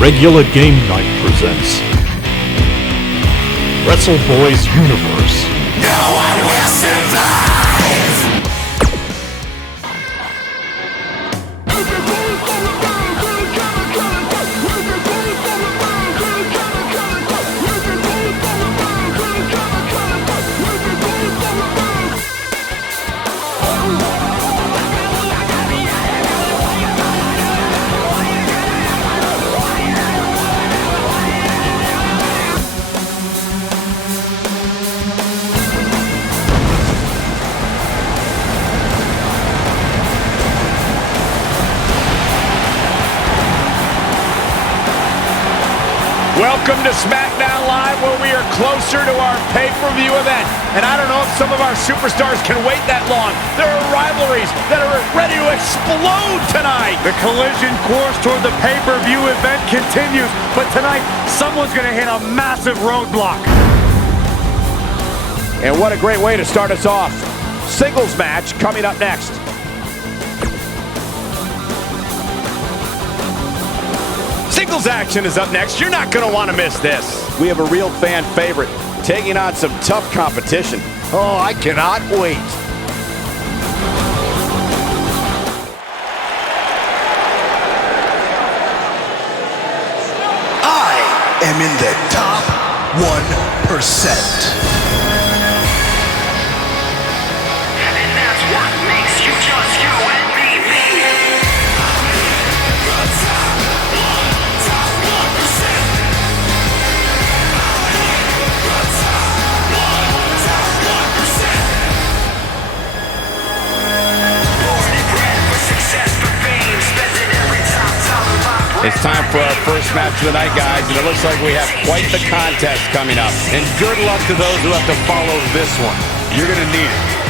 Irregular Game Night presents Wrestleboys Universe. No one will survive! Welcome to Smackdown Live, where we are closer to our pay-per-view event. And I don't know if some of our superstars can wait that long. There are rivalries that are ready to explode tonight. The collision course toward the pay-per-view event continues, but tonight, someone's gonna hit a massive roadblock. And what a great way to start us off. Singles match coming up next. Singles action is up next. You're not going to want to miss this. We have a real fan favorite taking on some tough competition. Oh, I cannot wait. I am in the top 1%. And that's what makes you just you and me. It's time for our first match of the night, guys, and it looks like we have quite the contest coming up. And good luck to those who have to follow this one. You're gonna need it.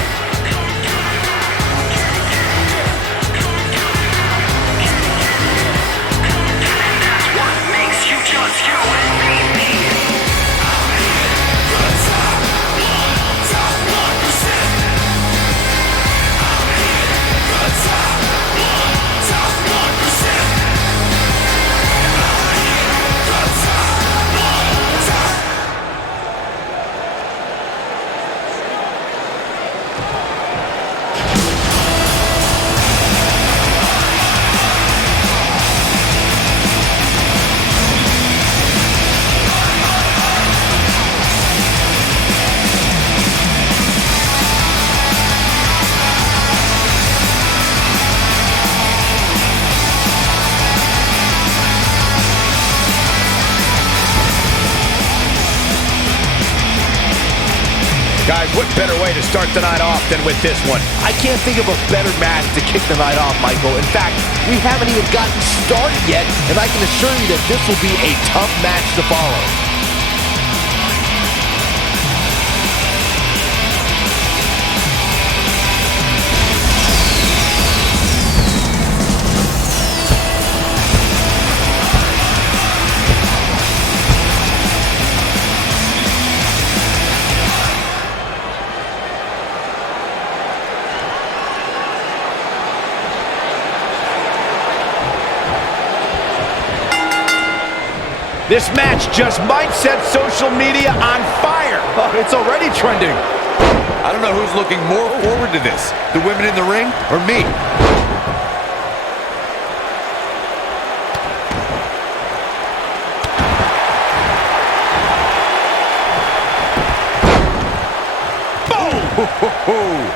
Guys, what better way to start the night off than with this one? I can't think of a better match to kick the night off, Michael. In fact, we haven't even gotten started yet, and I can assure you that this will be a tough match to follow. This match just might set social media on fire. Oh, it's already trending. I don't know who's looking more forward to this, the women in the ring or me. Boom!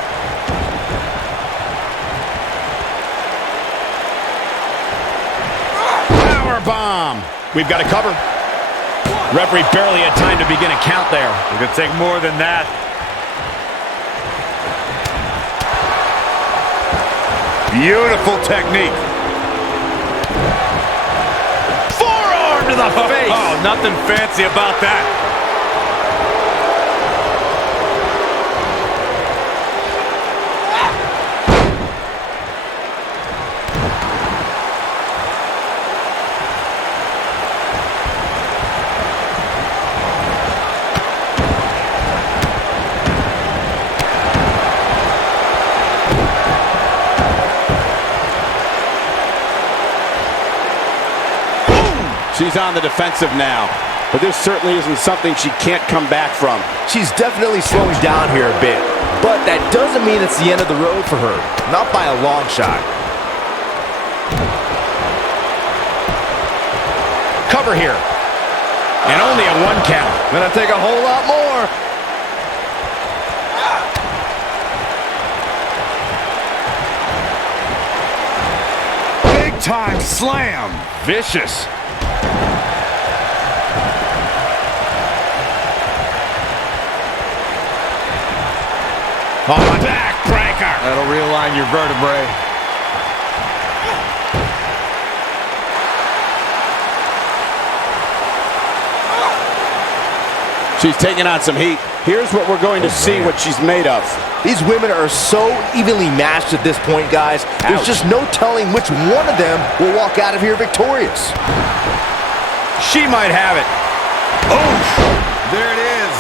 Power bomb. We've got a cover. Referee barely had time to begin a count there. It could take more than that. Beautiful technique. Forearm to the face. Oh, nothing fancy about that. She's on the defensive now, but this certainly isn't something she can't come back from. She's definitely slowing down here a bit, but that doesn't mean it's the end of the road for her. Not by a long shot. Cover here. And only a 1 count. Gonna take a whole lot more. Big time slam. Vicious. Oh, backbreaker. That'll realign your vertebrae. She's taking on some heat. Here's what we're going to see what she's made of. These women are so evenly matched at this point, guys. There's just no telling which one of them will walk out of here victorious. She might have it. Oh, there it is.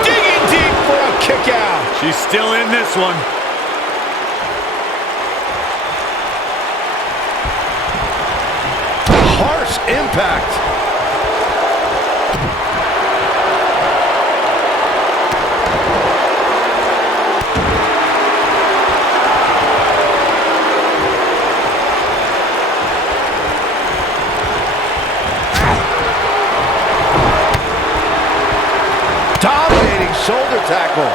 Digging deep for a kick out. She's still in this one. Harsh impact. Dominating shoulder tackle.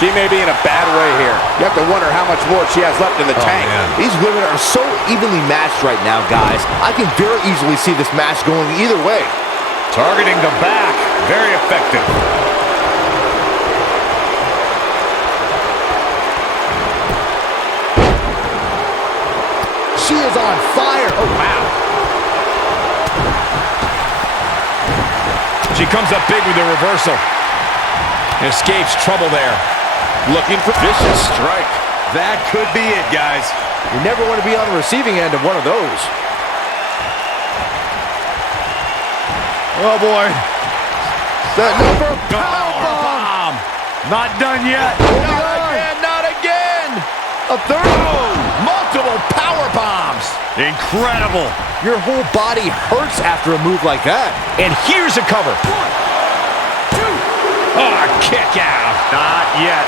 She may be in a bad way here. You have to wonder how much more she has left in the tank. Man. These women are so evenly matched right now, guys. I can very easily see this match going either way. Targeting the back. Very effective. She is on fire. Oh, wow. She comes up big with the reversal. Escapes trouble there. Looking for vicious strike. That could be it, guys. You never want to be on the receiving end of one of those. Oh, boy. The number powerbomb. Not done yet. Not again, not again. A third. Oh. Multiple power bombs. Incredible. Your whole body hurts after a move like that. And here's a cover. 1, 2. Oh, kick out. Not yet.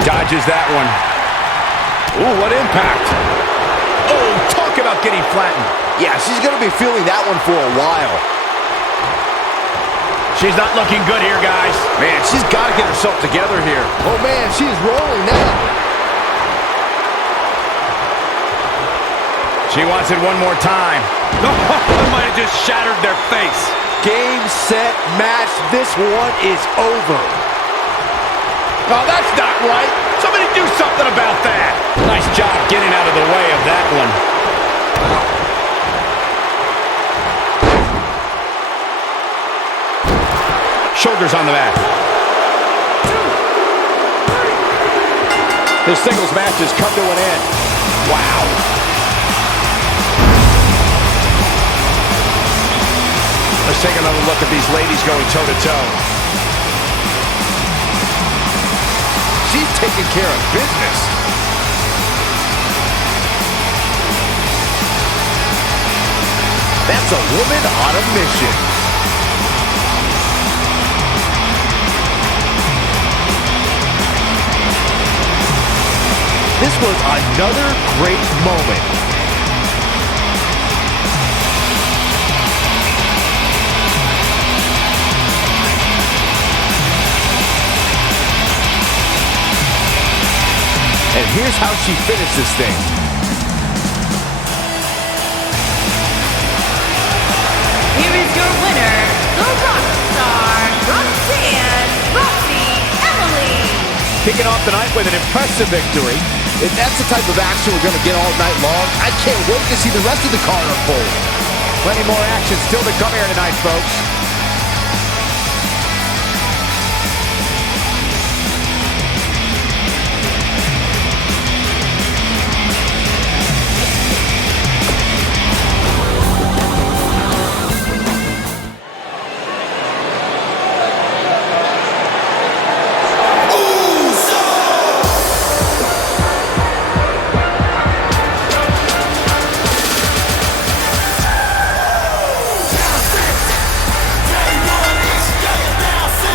Dodges that one. Ooh, what impact. Oh, talk about getting flattened. Yeah, she's going to be feeling that one for a while. She's not looking good here, guys. Man, she's got to get herself together here. Oh, man, she's rolling now. She wants it one more time. That might have just shattered their face. Game, set, match. This one is over. Oh, that's not right. Somebody do something about that. Nice job getting out of the way of that one. Shoulders on the mat. 2, 3. This singles match has come to an end. Wow. Let's take another look at these ladies going toe-to-toe. She's taking care of business. That's a woman on a mission. This was another great moment. And here's how she finished this thing. Here is your winner, the rock star, Roxy Emily. Kicking off the night with an impressive victory. If that's the type of action we're going to get all night long, I can't wait to see the rest of the card unfold. Plenty more action still to come here tonight, folks.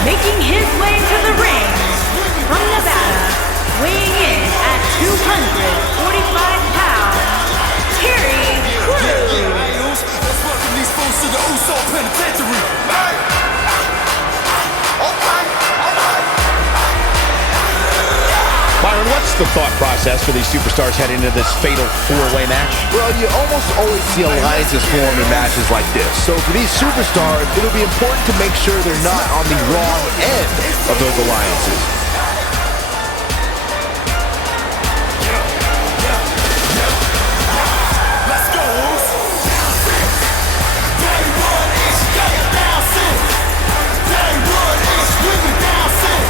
Making his way to the ring from Nevada, weighing in at 245 pounds, Terry Crews. Let's welcome these fools to the Uso Penitentiary. Byron, what's the thought process for these superstars heading into this fatal four-way match? Well, you almost always see alliances form in matches like this. So for these superstars, it'll be important to make sure they're not on the wrong end of those alliances. Let's go, Uso. Day one is getting bouncing. Day one is really bouncing.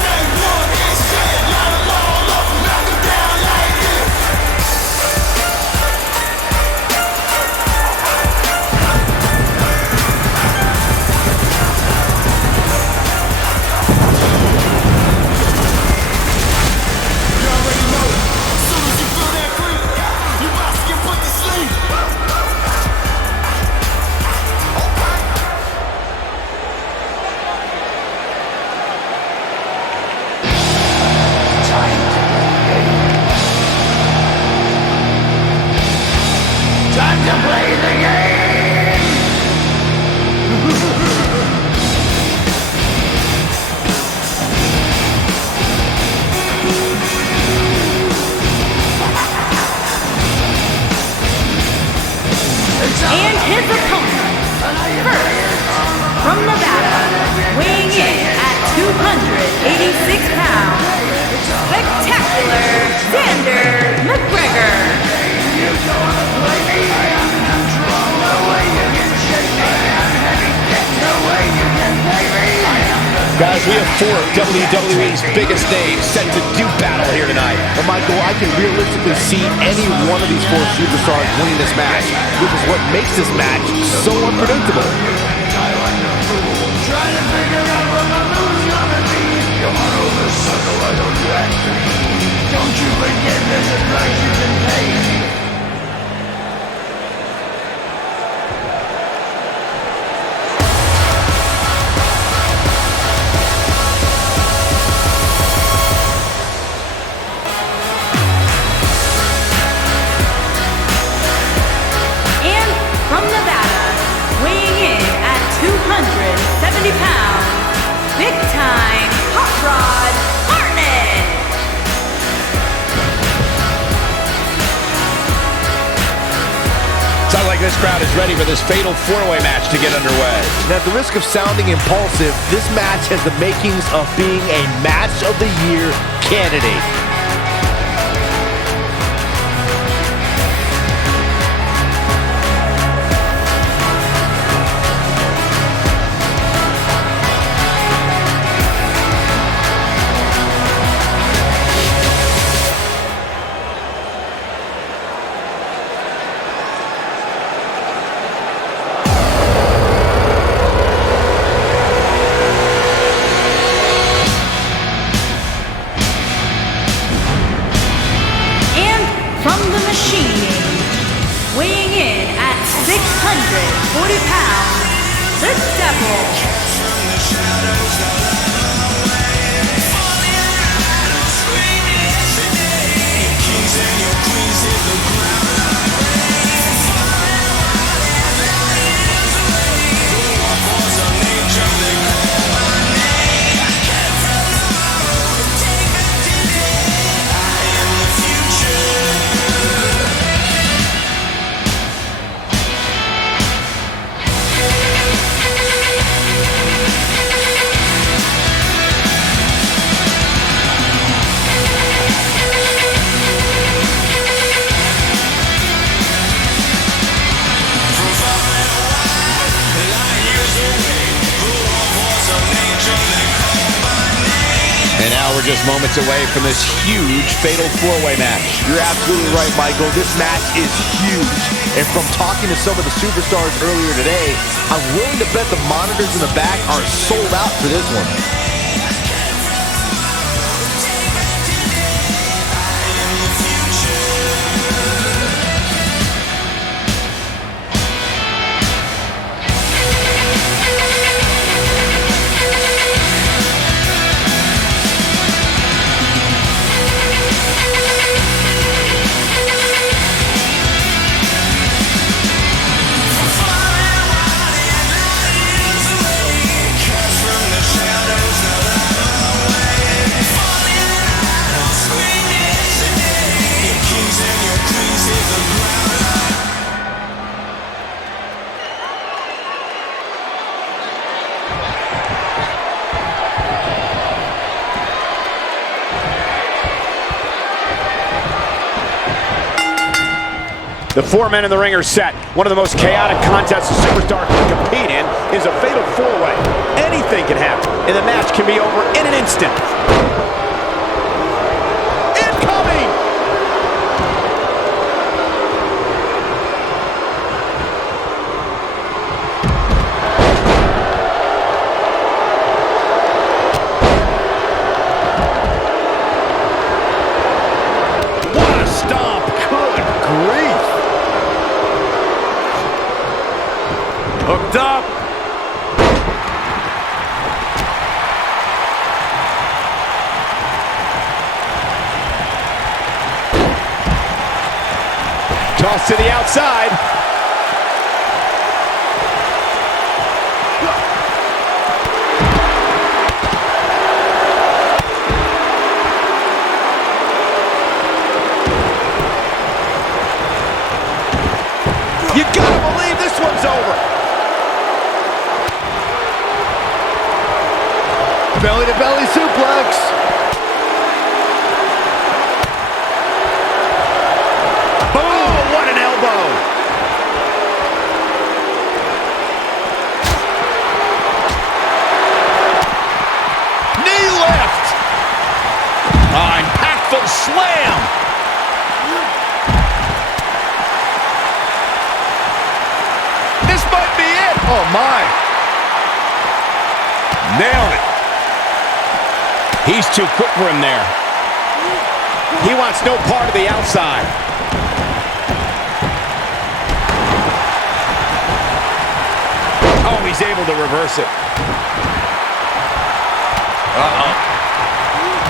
Day one is getting lot of all up, knock them down like this. You already know. As soon as you feel that creep, you about to get put to sleep. Time to play the game! And his opponent, first, from Nevada, weighing in at 286 pounds, Spectacular Xander McGregor. Guys, we have four of WWE's biggest names set to do battle here tonight. But Michael, I can realistically see any one of these four superstars winning this match, which is what makes this match so unpredictable. Don't you forget there's a price you can pay. And from Nevada, weighing in at 270 pounds, big time Hot Rod Hartnett. Sounds like this crowd is ready for this fatal four-way match to get underway. Now, at the risk of sounding impulsive, this match has the makings of being a Match of the Year candidate. From the machine, weighing in at 640 pounds, the Devil. And now we're just moments away from this huge fatal four-way match. You're absolutely right, Michael. This match is huge. And from talking to some of the superstars earlier today, I'm willing to bet the monitors in the back are sold out for this one. The 4 men in the ring are set. One of the most chaotic contests a superstar can compete in is a fatal 4-way. Anything can happen, and the match can be over in an instant. Incoming! What a stomp! Good grief! Hooked up. Toss to the outside. You gotta believe this one's over. Belly-to-belly suplex. Oh, what an elbow. Knee lift. Impactful slam. This might be it. Oh, my. Nailed it. He's too quick for him there. He wants no part of the outside. Oh, he's able to reverse it. Uh-oh.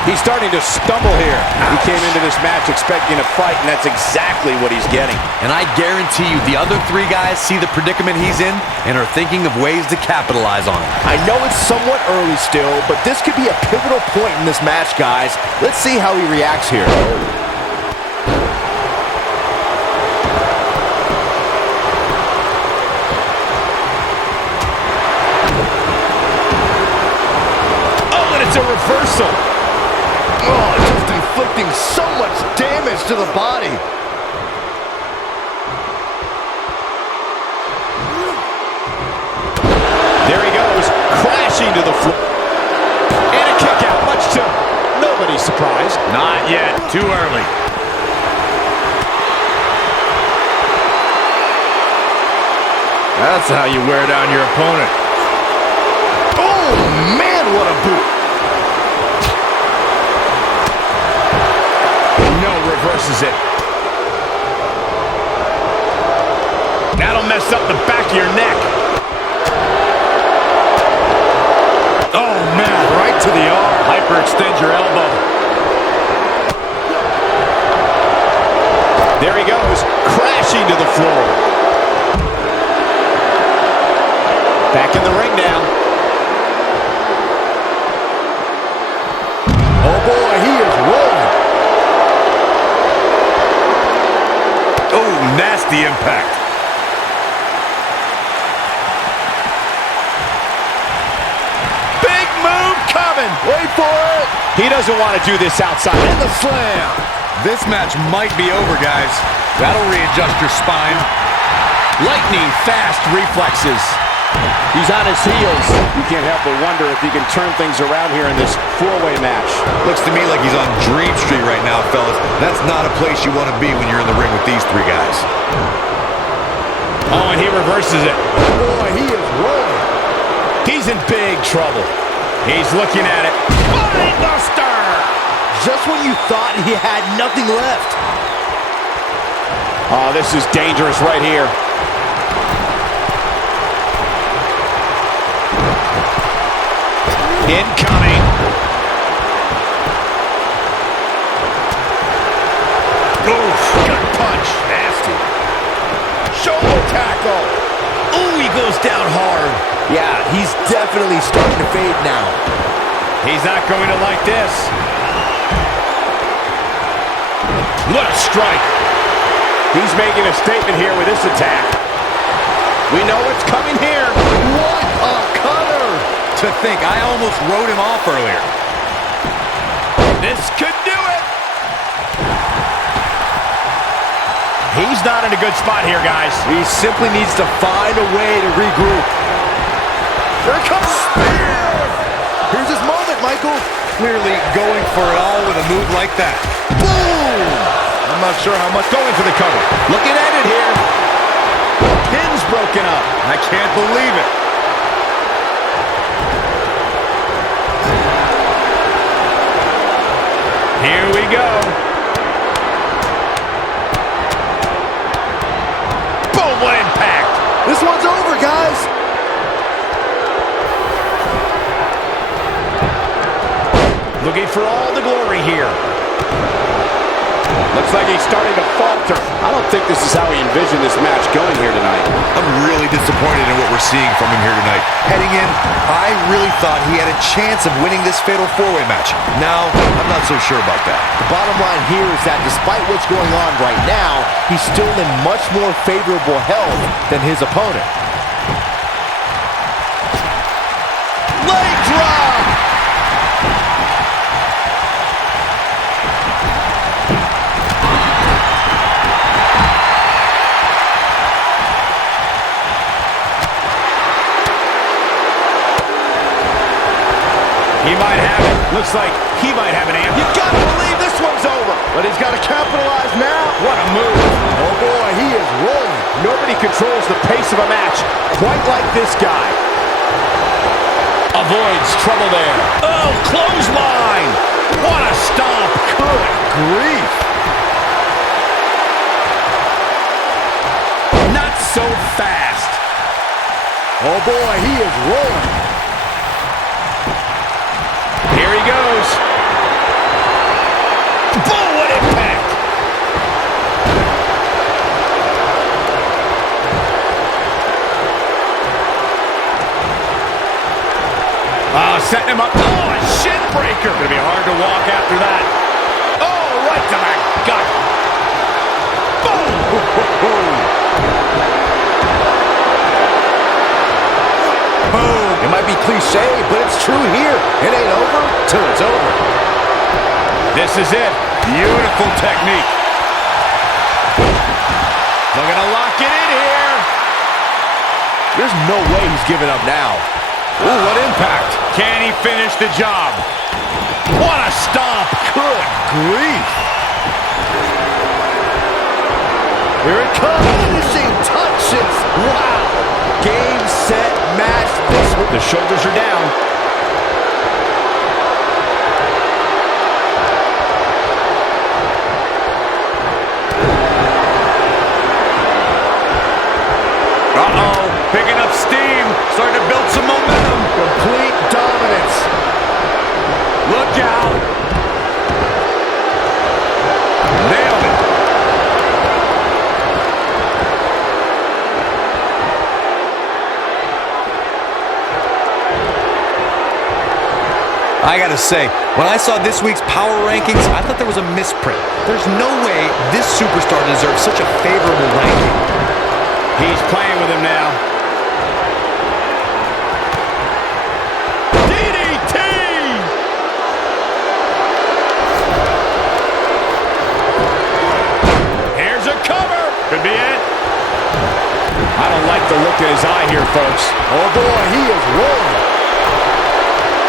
He's starting to stumble here. He came into this match expecting a fight, and that's exactly what he's getting. And I guarantee you the other 3 guys see the predicament he's in and are thinking of ways to capitalize on it. I know it's somewhat early still, but this could be a pivotal point in this match, guys. Let's see how he reacts here. Oh, and it's a reversal. Oh, just inflicting so much damage to the body. There he goes, crashing to the floor. And a kick out, much to nobody's surprise. Not yet. Too early. That's how you wear down your opponent. Oh, man, what a boot. No, reverses it. That'll mess up the back of your neck. Oh, man, right to the arm. Hyperextend your elbow. There he goes, crashing to the floor. Back in the ring now. Oh, boy, he is rolling. Oh, nasty impact. Big move coming. Wait for it. He doesn't want to do this outside. And the slam. This match might be over, guys. That'll readjust your spine. Lightning fast reflexes. He's on his heels. You can't help but wonder if he can turn things around here in this 4-way match. Looks to me like he's on Dream Street right now, fellas. That's not a place you want to be when you're in the ring with these 3 guys. Oh, and he reverses it. Boy, he is rolling. He's in big trouble. He's looking at it. Buster! Just when you thought he had nothing left. Oh, this is dangerous right here. Incoming. Oof, gut punch. Nasty. Shoulder tackle. Ooh, he goes down hard. Yeah, he's definitely starting to fade now. He's not going to like this. What a strike. He's making a statement here with this attack. We know what's coming here. What a cutter. To think, I almost wrote him off earlier. This could do it. He's not in a good spot here, guys. He simply needs to find a way to regroup. Here it comes. Here's his moment, Michael. Clearly going for it all with a move like that. Boom! I'm not sure how much going for the cover. Looking at it here. Pin's broken up. I can't believe it. Here we go. Boom, what impact. This one's over, guys. Looking for all the glory here. Looks like he's starting to falter. I don't think this is how he envisioned this match going here tonight. I'm really disappointed in what we're seeing from him here tonight. Heading in, I really thought he had a chance of winning this fatal four-way match. Now, I'm not so sure about that. The bottom line here is that despite what's going on right now, he's still in much more favorable health than his opponent. Leg drop! He might have it. Looks like he might have an answer. You gotta believe this one's over. But he's got to capitalize now. What a move. Oh boy, he is rolling. Nobody controls the pace of a match quite like this guy. Avoids trouble there. Oh, clothesline. What a stomp. Good grief. Not so fast. Oh boy, he is rolling. Here he goes. Boom, what impact. Setting him up. Oh, a shin breaker. Gonna be hard to walk after that. Oh, right to the gut. Boom. Boom. It might be cliche, but it's true here. It ain't over till it's over. This is it. Beautiful technique. Looking to lock it in here. There's no way he's giving up now. Ooh, what impact. Can he finish the job? What a stomp. Good grief. Here it comes. Finishing touches. Wow. Game, set, match. This one. The shoulders are down. Uh-oh. Picking up steam. Starting to build some momentum. Complete dominance. Look out. Nailed it. I gotta say, when I saw this week's power rankings, I thought there was a misprint. There's no way this superstar deserves such a favorable ranking. He's playing with him now. DDT! Here's a cover. Could be it. I don't like the look in his eye here, folks. Oh boy, he is rolling.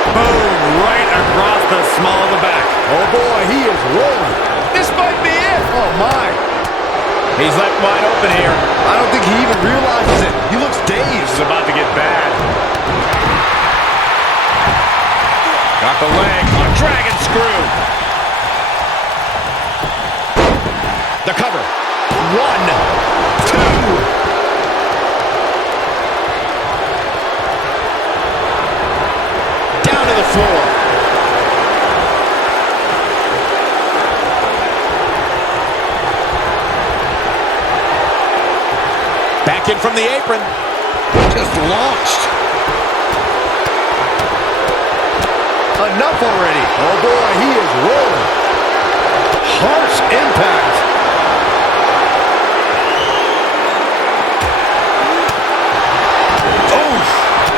Boom, right across the small of the back. Oh boy, he is rolling. This might be it. Oh my. He's left wide open here. I don't think he even realizes it. He looks dazed. This is about to get bad. Got the leg. A dragon screw. The cover. 1, 2. Down to the floor. Back in from the apron. Just launched. Enough already. Oh boy, he is rolling. Harsh impact. Oof.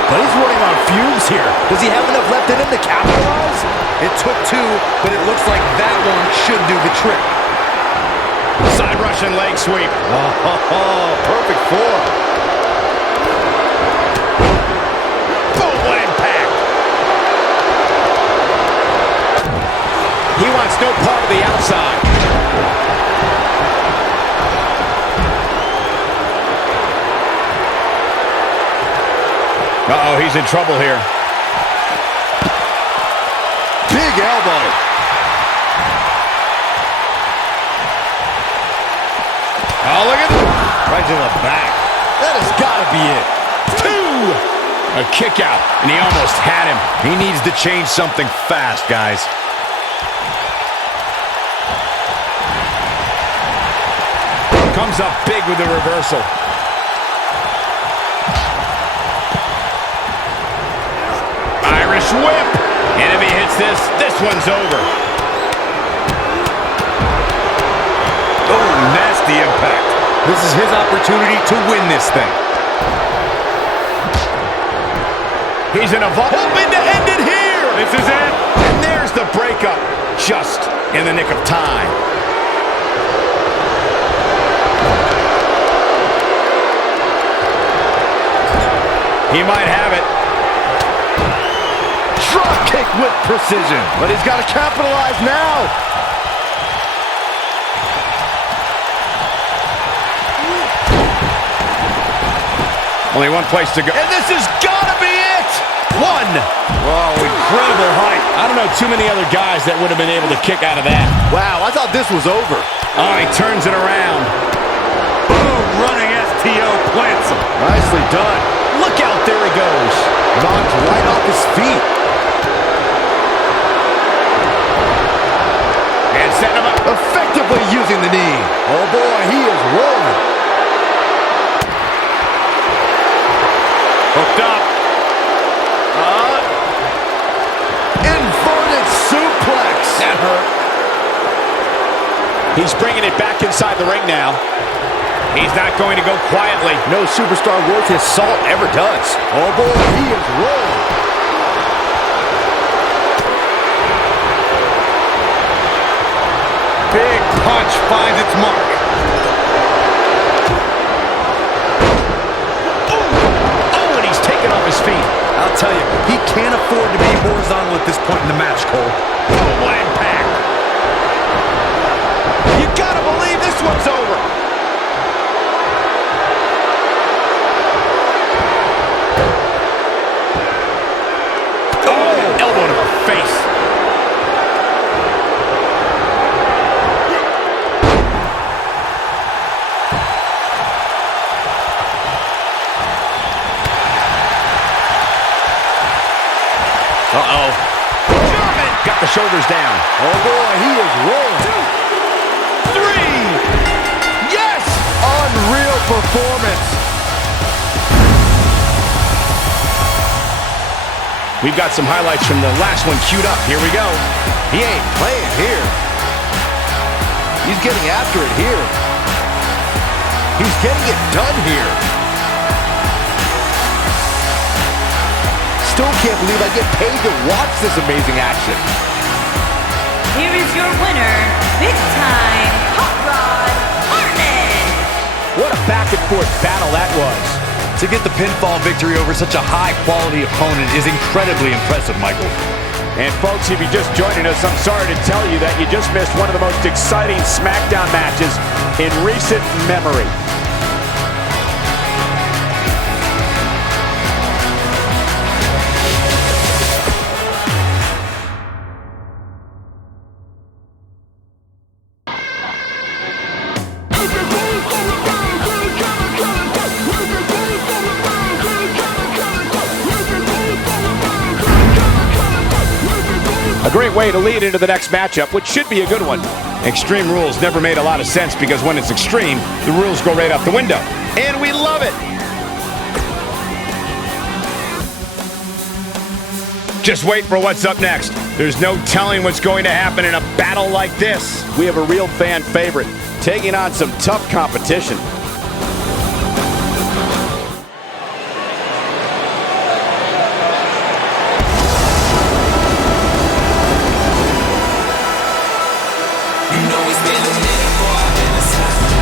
But he's running on fumes here. Does he have enough left in him to capitalize? It took two, but it looks like that one should do the trick. Side Russian leg sweep. Oh, perfect form. Boom, what impact. He wants no part of the outside. Uh-oh, he's in trouble here. Big elbow. Oh, look at that. Right to the back. That has got to be it. 2. A kick out, and he almost had him. He needs to change something fast, guys. Comes up big with the reversal. Irish whip. And if he hits this one's over. Oh, nasty impact. This is his opportunity to win this thing. He's in a hoping to end it here. This is it. And there's the breakup. Just in the nick of time. He might have it. Drop kick with precision. But he's got to capitalize now. Only one place to go. And this has got to be it. 1. Wow, incredible height. I don't know too many other guys that would have been able to kick out of that. Wow, I thought this was over. Oh, he turns it around. Boom, running STO plants him. Nicely done. Look out, there he goes. Knocked right off his feet. And setting him up. Effectively using the knee. Oh boy, he is rolling. Hooked up. Inverted suplex. That hurt. He's bringing it back inside the ring now. He's not going to go quietly. No superstar worth his salt ever does. Oh boy, he is rolling. Big punch finds its mark. Oh, and he's taken off his feet. I'll tell you, he can't afford to be horizontal at this point in the match, Cole. Oh, what impact. You gotta believe this one's over. Oh, elbow to the face. Uh-oh. German got the shoulders down. Oh boy, he is rolling. 3. Yes! Unreal performance. We've got some highlights from the last one queued up. Here we go. He ain't playing here. He's getting after it here. He's getting it done here. Still can't believe I get paid to watch this amazing action. Here is your winner, Big Time Hot Rod Hartman. What a back-and-forth battle that was. To get the pinfall victory over such a high-quality opponent is incredibly impressive, Michael. And folks, if you're just joining us, I'm sorry to tell you that you just missed one of the most exciting Smackdown matches in recent memory. A great way to lead into the next matchup, which should be a good one. Extreme Rules never made a lot of sense because when it's extreme, the rules go right out the window. And we love it! Just wait for what's up next. There's no telling what's going to happen in a battle like this. We have a real fan favorite, taking on some tough competition. You know it's been a minute, boy, I've been inside.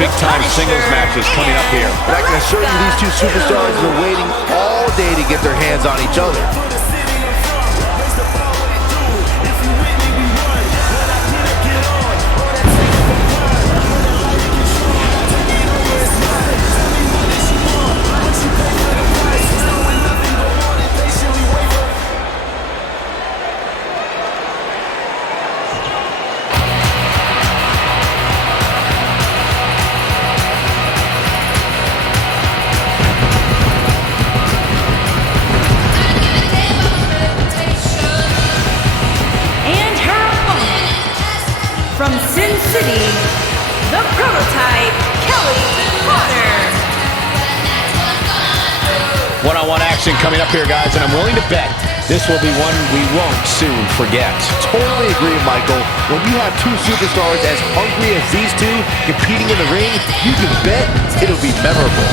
big-time singles matches coming up here. And I can assure you these two superstars have been waiting all day to get their hands on each other. From Sin City, the prototype, Kelly Potter. One-on-one action coming up here, guys, and I'm willing to bet this will be one we won't soon forget. Totally agree, Michael. When you have two superstars as hungry as these two competing in the ring, you can bet it'll be memorable.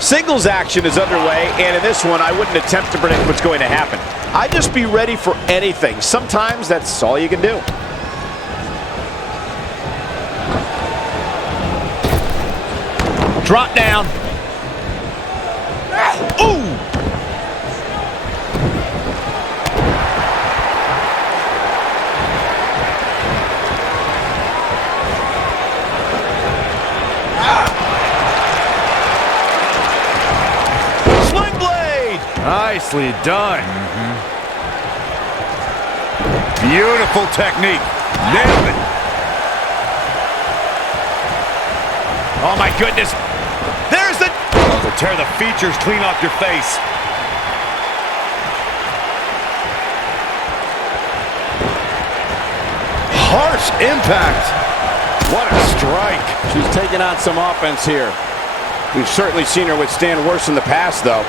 Singles action is underway, and in this one, I wouldn't attempt to predict what's going to happen. I'd just be ready for anything. Sometimes that's all you can do. Drop down. Ooh! Nicely done. Beautiful technique. Nailed it. Oh my goodness. There's the... Oh, to tear the features clean off your face. Harsh impact. What a strike. She's taking on some offense here. We've certainly seen her withstand worse in the past, though.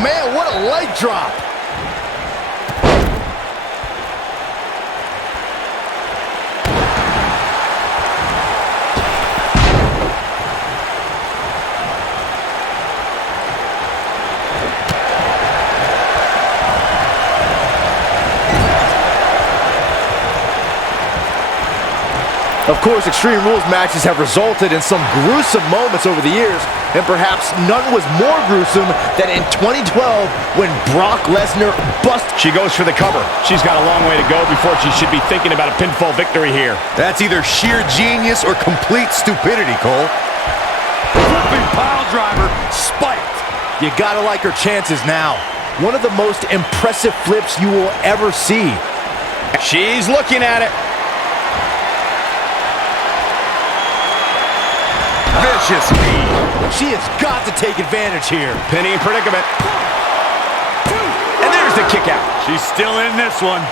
Man, what a leg drop! Of course, Extreme Rules matches have resulted in some gruesome moments over the years, and perhaps none was more gruesome than in 2012 when Brock Lesnar busted. She goes for the cover. She's got a long way to go before she should be thinking about a pinfall victory here. That's either sheer genius or complete stupidity, Cole. Flipping pile driver, spiked. You gotta like her chances now. One of the most impressive flips you will ever see. She's looking at it. Vicious knee. She has got to take advantage here. Penny in predicament. And there's the kick out. She's still in this one.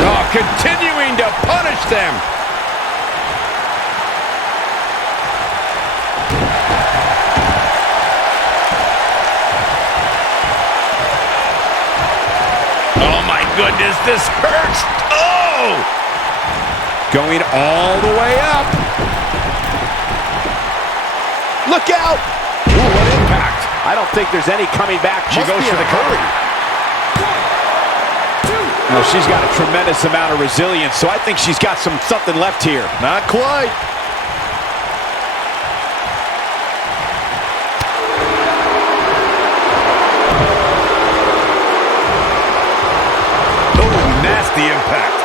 Oh, continuing to punish them. Goodness, this hurts. Oh! Going all the way up. Look out! Ooh, what impact. I don't think there's any coming back. She goes for the cover. Well, she's got a tremendous amount of resilience, so I think she's got something left here. Not quite. The impact.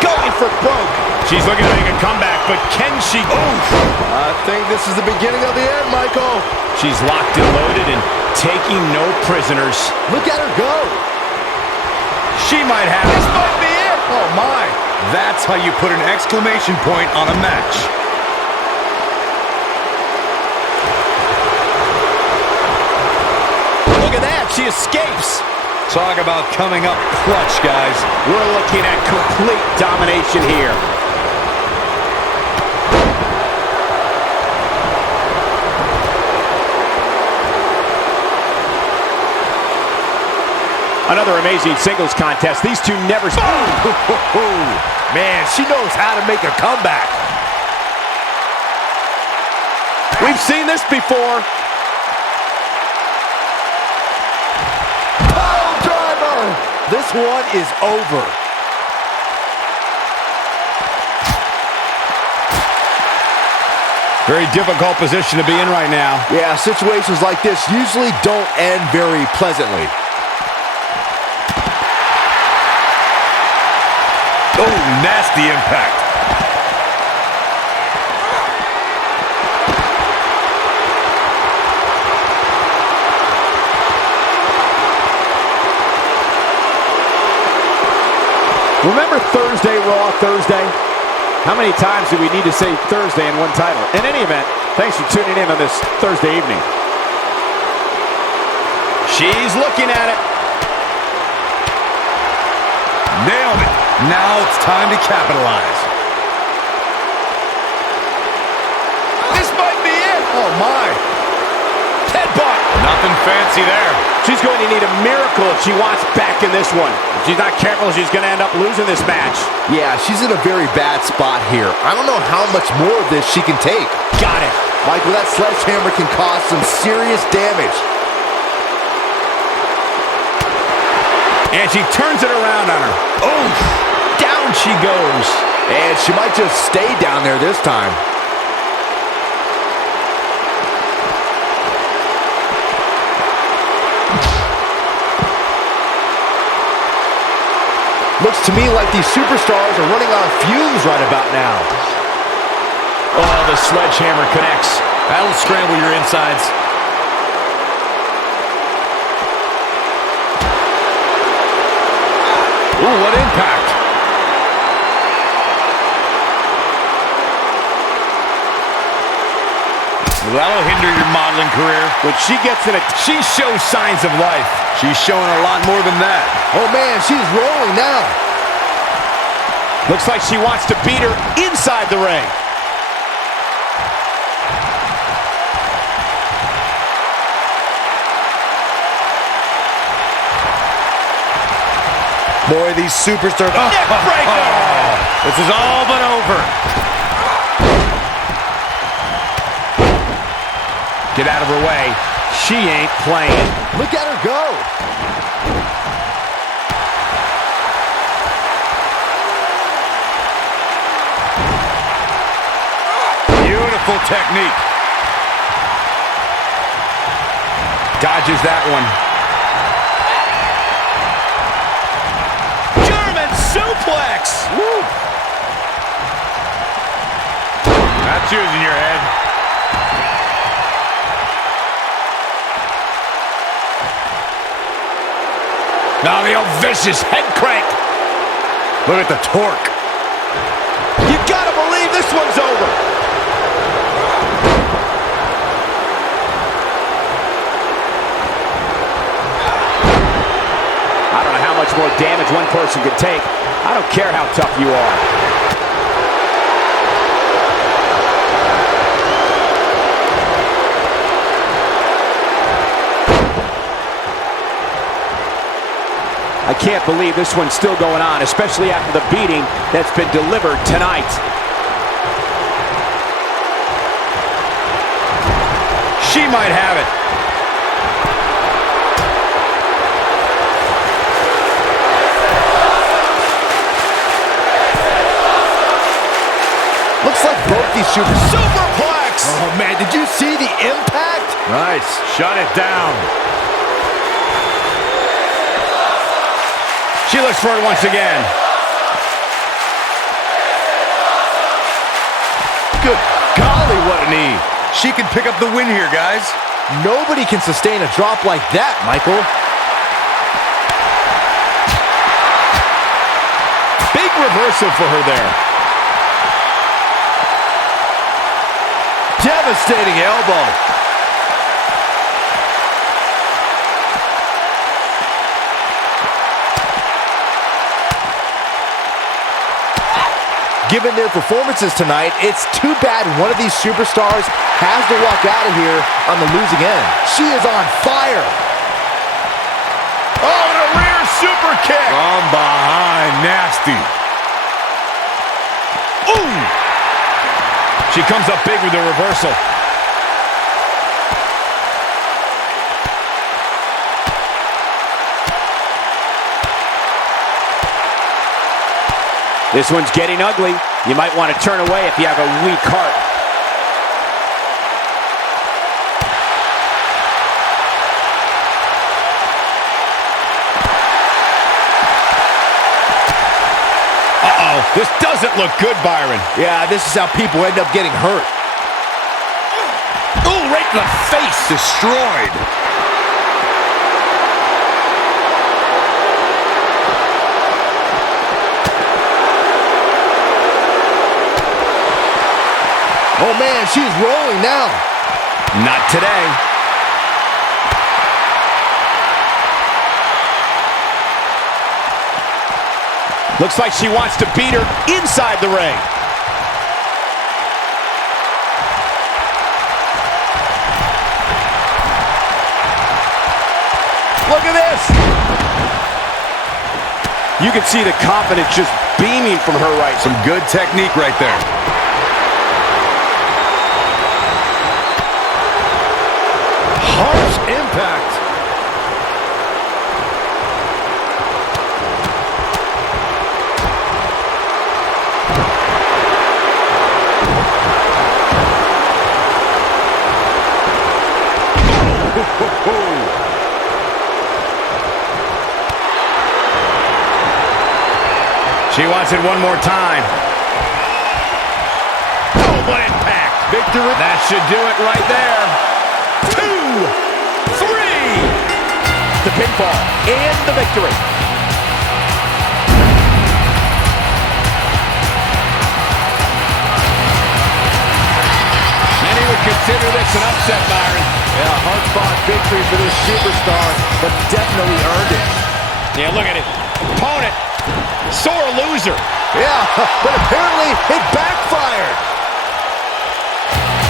Going for broke. She's looking to make a comeback, but can she? Oof. I think this is the beginning of the end, Michael. She's locked and loaded and taking no prisoners. Look at her go. She might have This might be it. Oh, my. That's how you put an exclamation point on a match. Look at that. and she escapes. Talk about coming up clutch, guys. We're looking at complete domination here. Another amazing singles contest. These two never... Man, she knows how to make a comeback. We've seen this before. Pile driver! This one is over. Very difficult position to be in right now. Yeah, situations like this usually don't end very pleasantly. Oh, nasty impact. Remember Thursday, Raw Thursday? How many times do we need to say Thursday in one title? In any event, thanks for tuning in on this Thursday evening. She's looking at it. Nailed it. Now it's time to capitalize. This might be it. Oh, my. Headbutt. Nothing fancy there. She's going to need a miracle if she wants back in this one. If she's not careful, she's going to end up losing this match. Yeah, she's in a very bad spot here. I don't know how much more of this she can take. Got it. Michael, that sledgehammer can cause some serious damage. And she turns it around on her. Oh, down she goes. And she might just stay down there this time. Looks to me like these superstars are running on fumes right about now. Oh, the sledgehammer connects. That'll scramble your insides. Ooh, what impact. That'll hinder your modeling career. When she gets in it, she shows signs of life. She's showing a lot more than that. Oh, man, she's rolling now. Looks like she wants to beat her inside the ring. Boy, these superstars... Neckbreaker! This is all but over. Get out of her way. She ain't playing. Look at her go. Beautiful technique. Dodges that one. German suplex! Woo! That's using your head. Now the old vicious head crank. Look at the torque. You gotta believe this one's over. I don't know how much more damage one person can take. I don't care how tough you are. I can't believe this one's still going on, especially after the beating that's been delivered tonight. She might have it. Looks like both these superplex. Oh, man, did you see the impact? Nice. Shut it down. She looks for it once again. Good golly, what a knee. She can pick up the win here, guys. Nobody can sustain a drop like that, Michael. Big reversal for her there. Devastating elbow. Given their performances tonight, it's too bad one of these superstars has to walk out of here on the losing end. She is on fire. Oh, and a rear super kick. From behind, nasty. Ooh! She comes up big with the reversal. This one's getting ugly. You might want to turn away if you have a weak heart. Uh-oh, this doesn't look good, Byron. Yeah, this is how people end up getting hurt. Ooh, right in the face. Destroyed. Oh man, she's rolling now. Not today. Looks like she wants to beat her inside the ring. Look at this. You can see the confidence just beaming from her right. Some good technique right there. Harsh impact. She wants it one more time. Oh, what impact. Victory. That should do it right there. 2, 3. The pinfall and the victory. Many would consider this an upset, Byron. Yeah, hard-fought victory for this superstar, but definitely earned it. Yeah, look at it. Opponent, sore loser. Yeah, but apparently it backfired.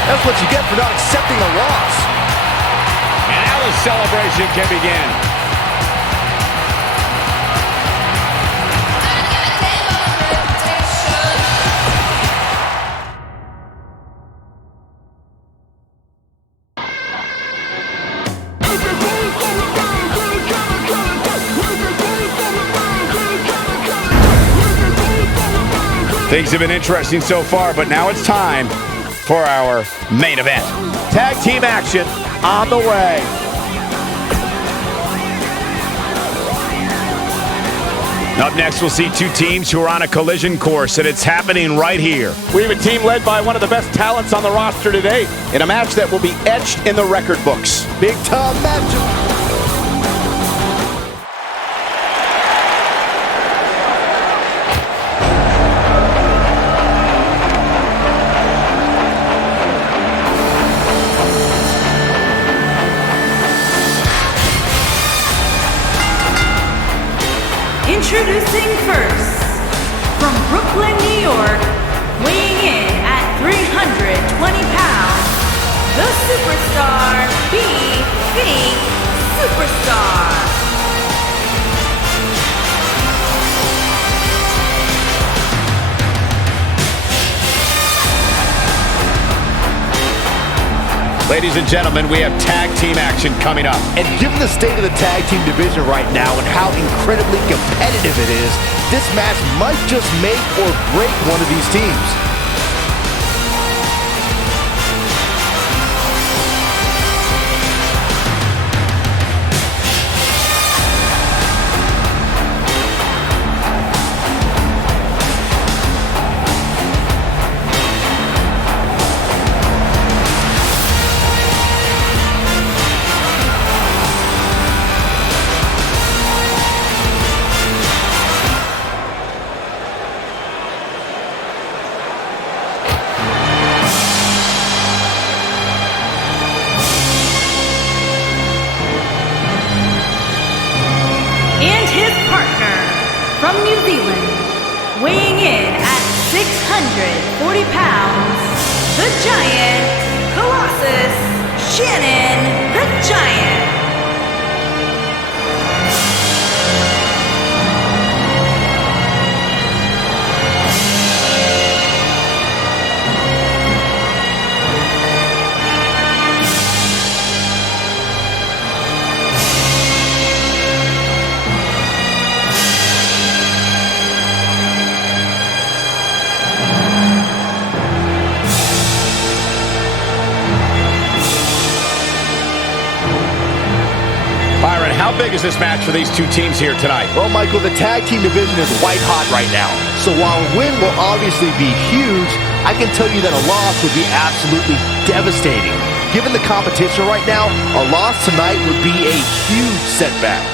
That's what you get for not accepting a loss. And now the celebration can begin. Things have been interesting so far, but now it's time for our main event. Tag team action on the way. Up next, we'll see two teams who are on a collision course, and it's happening right here. We have a team led by one of the best talents on the roster today in a match that will be etched in the record books. Big time matchup. Introducing first, from Brooklyn, New York, weighing in at 320 pounds, the superstar, PPV Superstar. Ladies and gentlemen, we have tag team action coming up. And given the state of the tag team division right now and how incredibly competitive it is, this match might just make or break one of these teams. And his partner, from New Zealand, weighing in at 640 pounds, the Giant, Colossus, Shannon, the Giant. How big is this match for these two teams here tonight? Well, Michael, the tag team division is white hot right now. So while a win will obviously be huge, I can tell you that a loss would be absolutely devastating. Given the competition right now, a loss tonight would be a huge setback.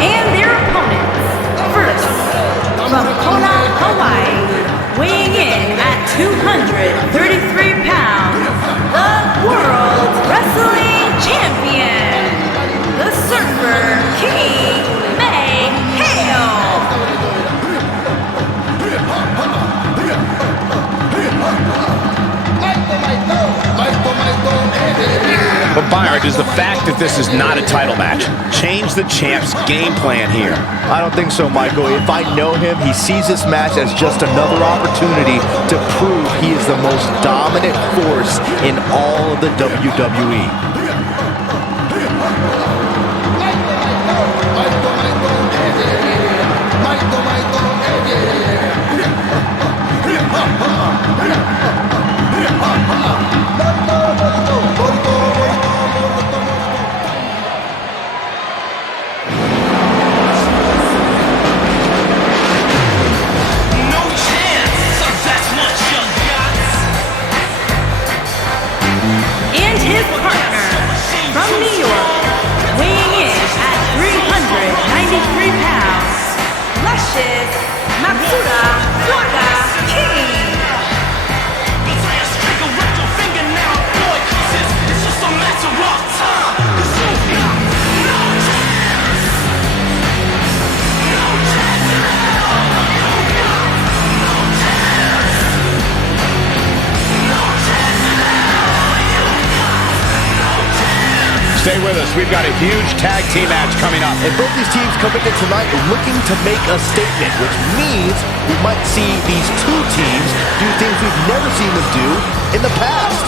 And their opponents, first, from Kona, Hawaii, weighing in at 233 pounds, the World Wrestling Champion, the Surfer King, May Hale. But Byron, does the fact that this is not a title match change the champ's game plan here? I don't think so, Michael. If I know him, he sees this match as just another opportunity to prove he is the most dominant force in all of the WWE. And his partner, from New York, weighing in at 393 pounds, luscious Matsuda Waka King. Stay with us. We've got a huge tag team match coming up. And both these teams come into tonight looking to make a statement, which means we might see these two teams do things we've never seen them do in the past.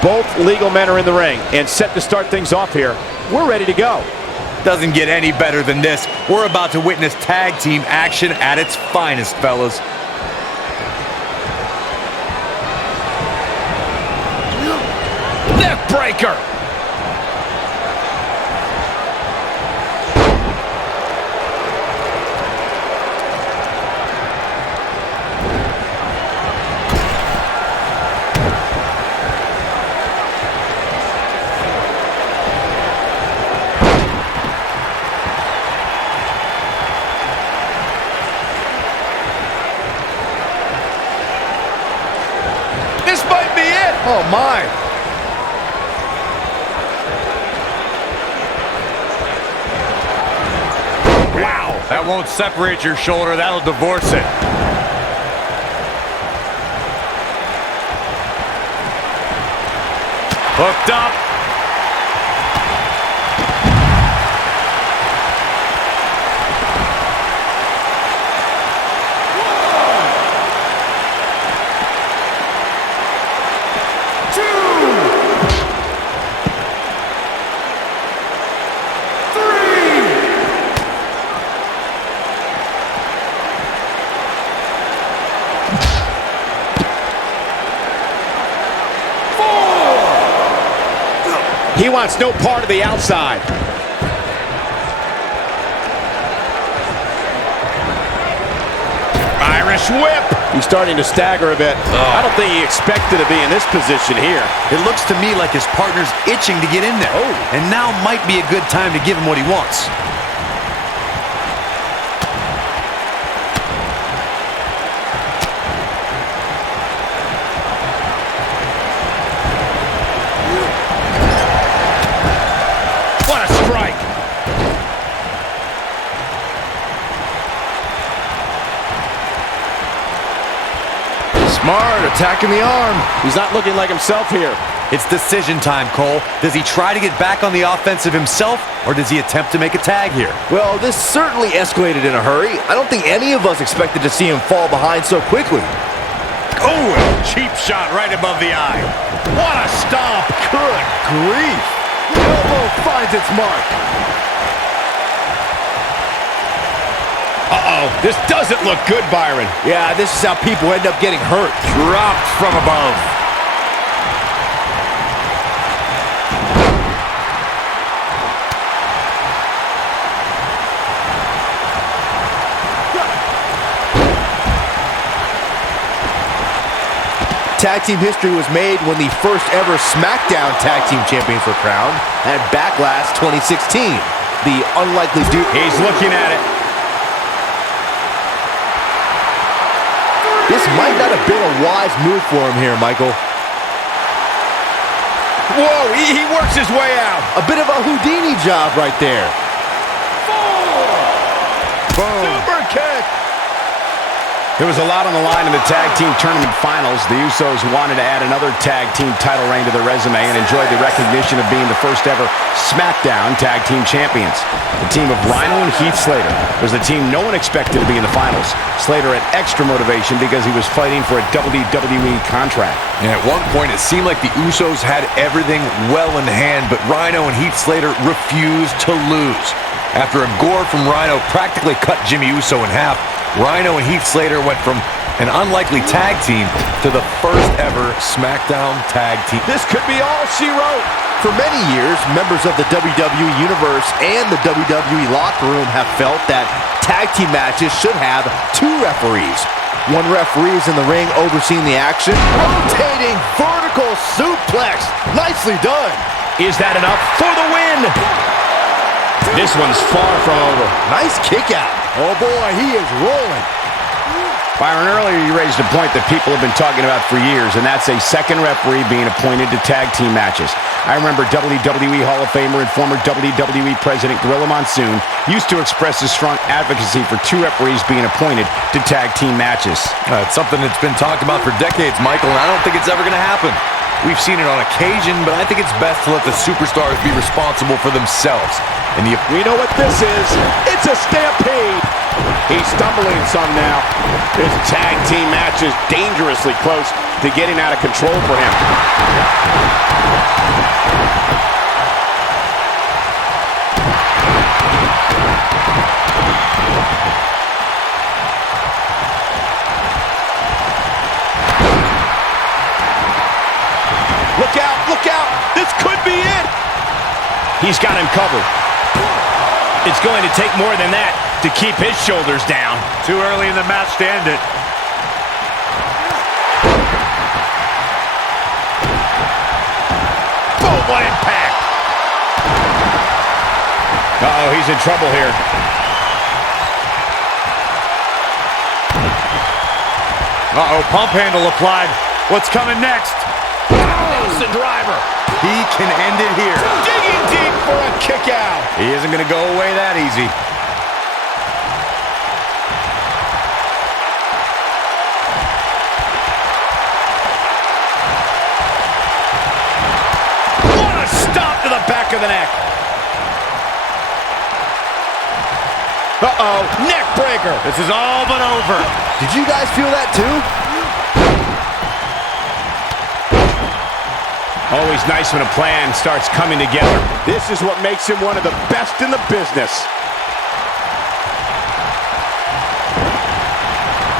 Both legal men are in the ring and set to start things off here. We're ready to go. Doesn't get any better than this. We're about to witness tag team action at its finest, fellas. Neck breaker. This might be it. Oh, my. Wow. That won't separate your shoulder. That'll divorce it. Hooked up. He wants no part of the outside. Irish whip. He's starting to stagger a bit. I don't think he expected to be in this position here. It looks to me like his partner's itching to get in there. And now might be a good time to give him what he wants. What a strike. Smart, attacking the arm. He's not looking like himself here. It's decision time, Cole. Does he try to get back on the offensive himself, or does he attempt to make a tag here? Well, this certainly escalated in a hurry. I don't think any of us expected to see him fall behind so quickly. Oh, cheap shot right above the eye. What a stomp. Good grief. The elbow finds its mark. Uh-oh, this doesn't look good, Byron. Yeah, this is how people end up getting hurt. Dropped from above. Tag team history was made when the first ever Smackdown tag team champions were crowned at Backlash 2016. The unlikely dude. He's looking at it. This might not have been a wise move for him here, Michael. Whoa, he works his way out. A bit of a Houdini job right there. Boom. Super kick. There was a lot on the line in the tag team tournament finals. The Usos wanted to add another tag team title reign to their resume and enjoyed the recognition of being the first ever Smackdown tag team champions. The team of Rhino and Heath Slater was the team no one expected to be in the finals. Slater had extra motivation because he was fighting for a WWE contract. And at one point, it seemed like the Usos had everything well in hand, but Rhino and Heath Slater refused to lose. After a gore from Rhino practically cut Jimmy Uso in half, Rhino and Heath Slater went from an unlikely tag team to the first ever Smackdown tag team. This could be all she wrote. For many years, members of the WWE Universe and the WWE locker room have felt that tag team matches should have two referees. One referee is in the ring overseeing the action. Rotating vertical suplex. Nicely done. Is that enough for the win? This one's far from over. Nice kick out. Oh boy, he is rolling. Byron, earlier you raised a point that people have been talking about for years, and that's a second referee being appointed to tag team matches. I remember WWE Hall of Famer and former WWE President Gorilla Monsoon used to express his strong advocacy for two referees being appointed to tag team matches. It's something that's been talked about for decades, Michael, and I don't think it's ever going to happen. We've seen it on occasion, but I think it's best to let the superstars be responsible for themselves. And we know what this is. It's a stampede. He's stumbling some now. This tag team match is dangerously close to getting out of control for him. Look out, look out. This could be it. He's got him covered. It's going to take more than that to keep his shoulders down. Too early in the match to end it. Oh, what impact! Uh-oh, he's in trouble here. Uh-oh, pump handle applied. What's coming next? Nelson driver. he can end it here. Digging deep for a kick out. He isn't going to go away that easy. back of the neck. Uh-oh, neck breaker. This is all but over. Did you guys feel that too? Always nice when a plan starts coming together. This is what makes him one of the best in the business.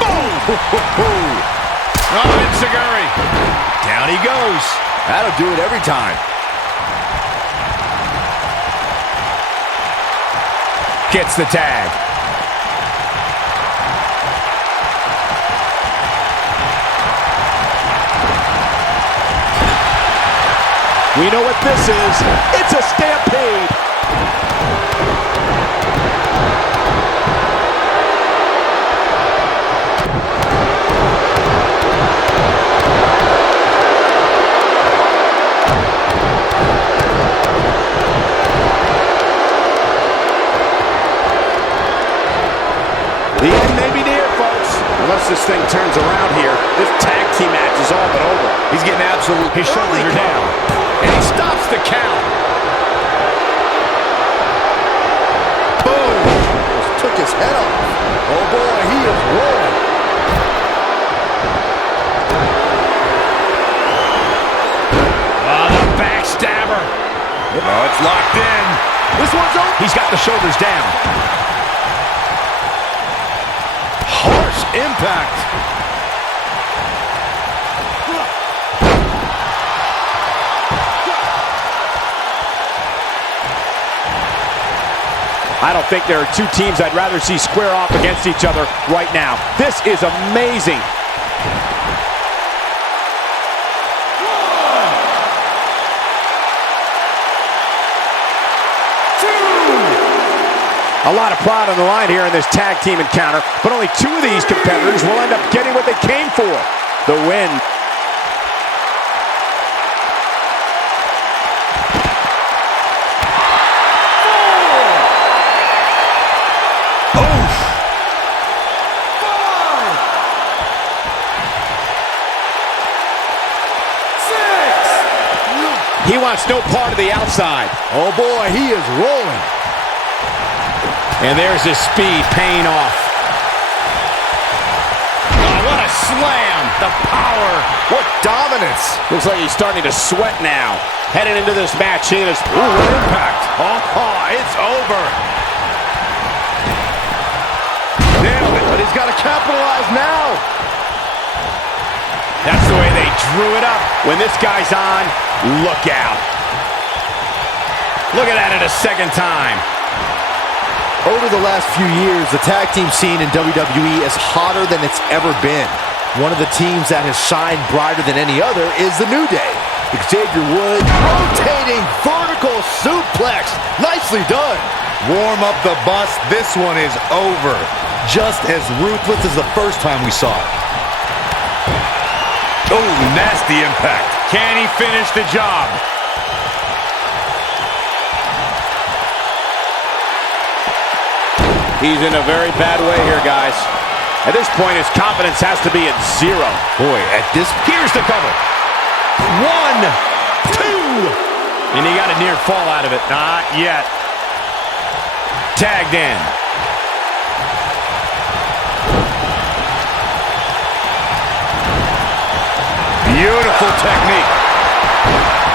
Oh, Enziguri. Down he goes. That'll do it every time. Gets the tag. We know what this is. It's a stampede. The end may be near, folks. Unless this thing turns around here, this tag team match is all but over. He's getting absolute. His shoulders are down. And he stops the count. Boom. Just took his head off. Oh boy, he is rolling. The backstabber. Oh, it's locked in. This one's over. He's got the shoulders down. Harsh impact. I don't think there are two teams I'd rather see square off against each other right now. This is amazing. A lot of pride on the line here in this tag team encounter, but only two of these competitors will end up getting what they came for, the win. He wants no part of the outside. Oh boy, he is rolling. And there's his speed paying off. Oh, what a slam. The power. What dominance. Looks like he's starting to sweat now. Heading into this match, he is Impact. Oh, it's over. Nailed it. But he's got to capitalize now. That's the way they drew it up. When this guy's on, look out. Look at that a second time. Over the last few years, the tag team scene in WWE is hotter than it's ever been. One of the teams that has shined brighter than any other is the New Day. Xavier Woods, rotating vertical suplex. Nicely done. Warm up the bus. This one is over. Just as ruthless as the first time we saw it. Oh, nasty impact. Can he finish the job? He's in a very bad way here, guys. At this point, his confidence has to be at zero. Boy, at this... Here's the cover. 1, 2. And he got a near fall out of it. Not yet. Tagged in. Beautiful technique.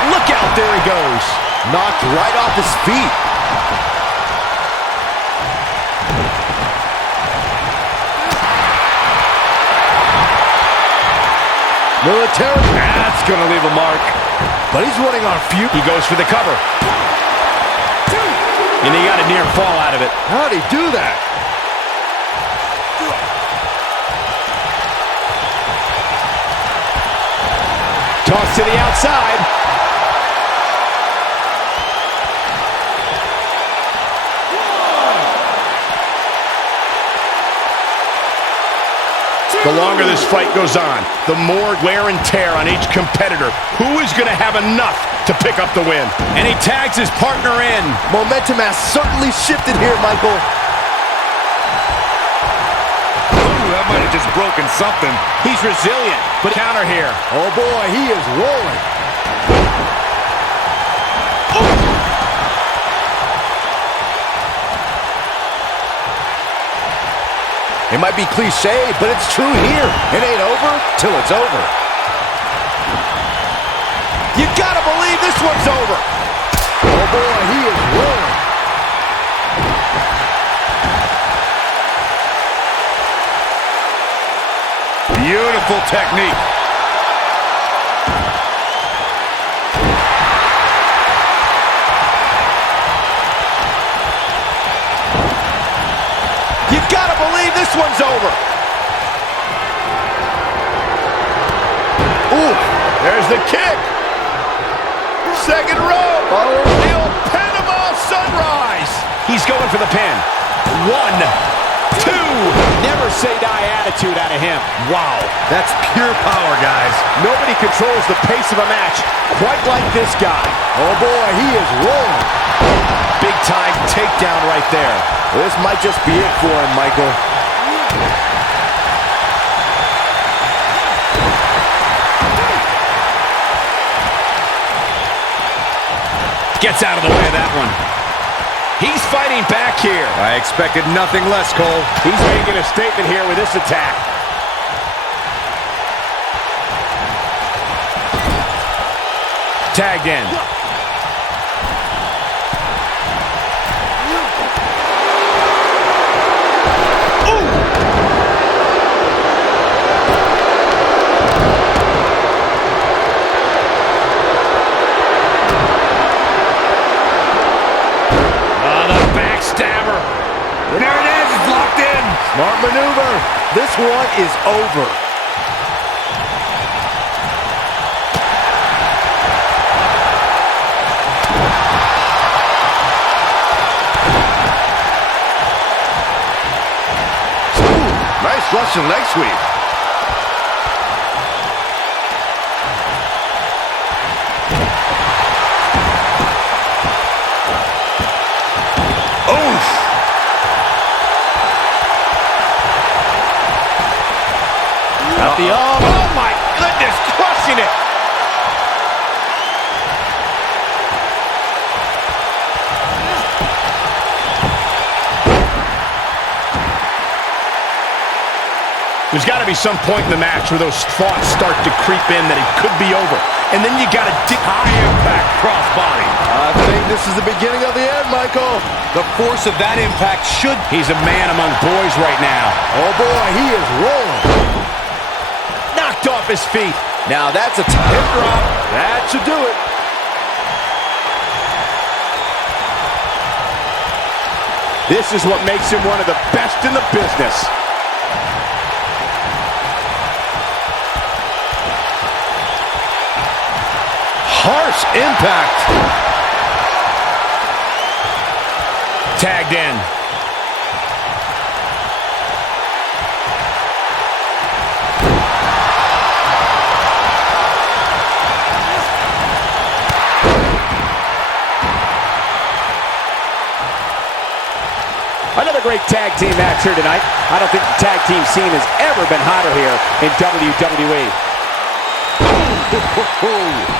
Look out, there he goes. Knocked right off his feet. Military. That's going to leave a mark. But he's running on fumes. He goes for the cover. And he got a near fall out of it. How'd he do that? Toss to the outside. The longer this fight goes on, the more wear and tear on each competitor. Who is going to have enough to pick up the win? And he tags his partner in. Momentum has certainly shifted here, Michael. Ooh, that might have just broken something. He's resilient, but counter here. Oh boy, he is rolling. It might be cliche, but it's true here. It ain't over till it's over. You gotta believe this one's over. Oh boy, he is rolling. Beautiful technique. You gotta believe this one's over. Ooh, there's the kick. Second row. The old Panama Sunrise. He's going for the pin. 1, 2. Never say die attitude out of him. Wow, that's pure power, guys. Nobody controls the pace of a match quite like this guy. Oh boy, he is rolling. Big time takedown right there. This might just be it for him, Michael. Gets out of the way of that one. He's fighting back here. I expected nothing less, Cole. He's making a statement here with this attack. Tagged in. There it is, it's locked in. Smart maneuver. This one is over. Ooh, nice Russian leg sweep. Oh my goodness, crushing it. There's got to be some point in the match where those thoughts start to creep in that it could be over. And then you got to high impact crossbody. I think this is the beginning of the end, Michael. The force of that impact should... He's a man among boys right now. Oh boy, he is rolling. Knocked off his feet. Now that's a hip drop. That should do it. This is what makes him one of the best in the business. Harsh impact. Tagged in. Another great tag team match here tonight. I don't think the tag team scene has ever been hotter here in WWE.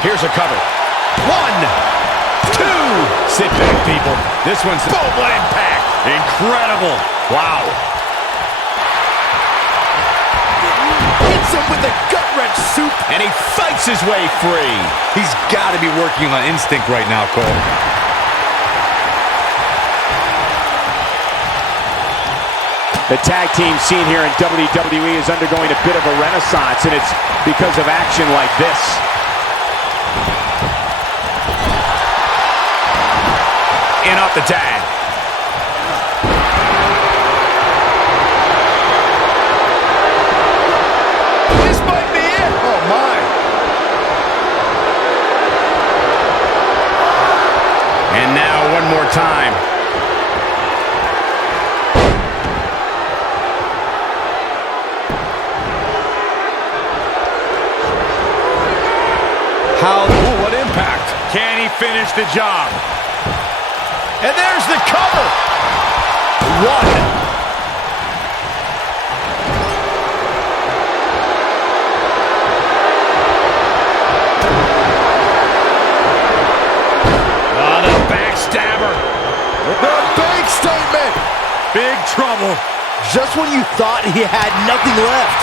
Here's a cover. 1, 2. Sit back, people. This one's boom, what impact. Incredible. Wow. Hits him with the gut-wrench soup, and he fights his way free. He's got to be working on instinct right now, Cole. The tag team scene here in WWE is undergoing a bit of a renaissance, and it's because of action like this. In off the tag. This might be it. Oh, my. And now one more time. Ooh, what impact. Can he finish the job? And there's the cover. 1. The backstabber. The big statement. Big trouble. just when you thought he had nothing left.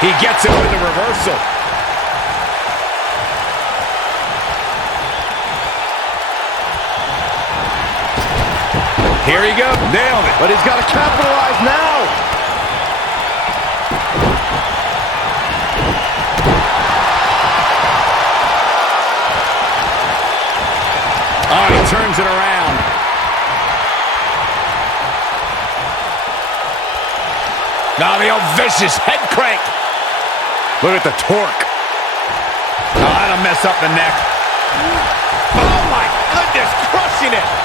He gets it with a reversal. Here he goes. Nailed it. But he's got to capitalize now. Oh, he turns it around. Now the old vicious head crank. Look at the torque. Oh, that'll mess up the neck. Oh, my goodness, crushing it.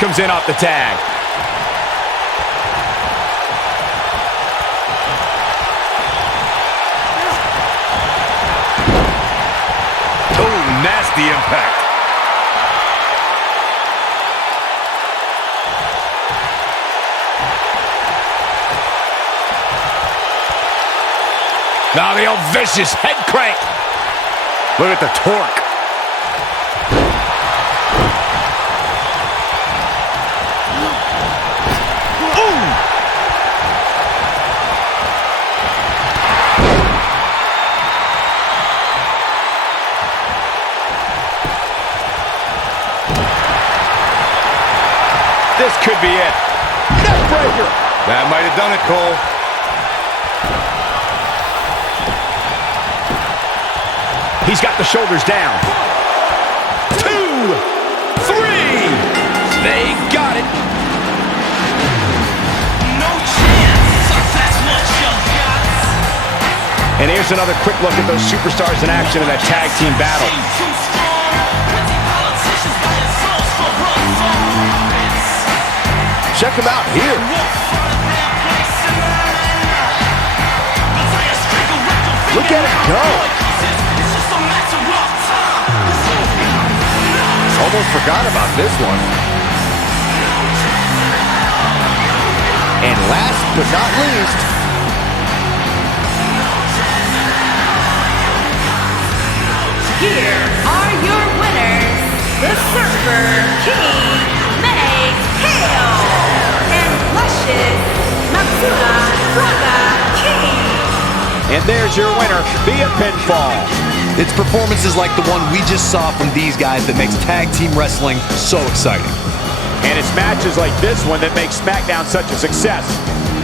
Comes in off the tag. Oh, nasty impact. Now the old vicious head crank. Look at the torque. This could be it. Neckbreaker. That might have done it, Cole. He's got the shoulders down. 2, 3. They got it. No chance, that's what you got. And here's another quick look at those superstars in action in that tag team battle. Check him out here. Look at it go. Almost forgot about this one. And last but not least, Here are your winners, the Surfer King, Meg Hale, and Luscious Matsuda Braga King. And there's your winner via pinfall. It's performances like the one we just saw from these guys that makes tag team wrestling so exciting. And it's matches like this one that make SmackDown such a success.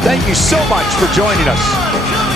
Thank you so much for joining us.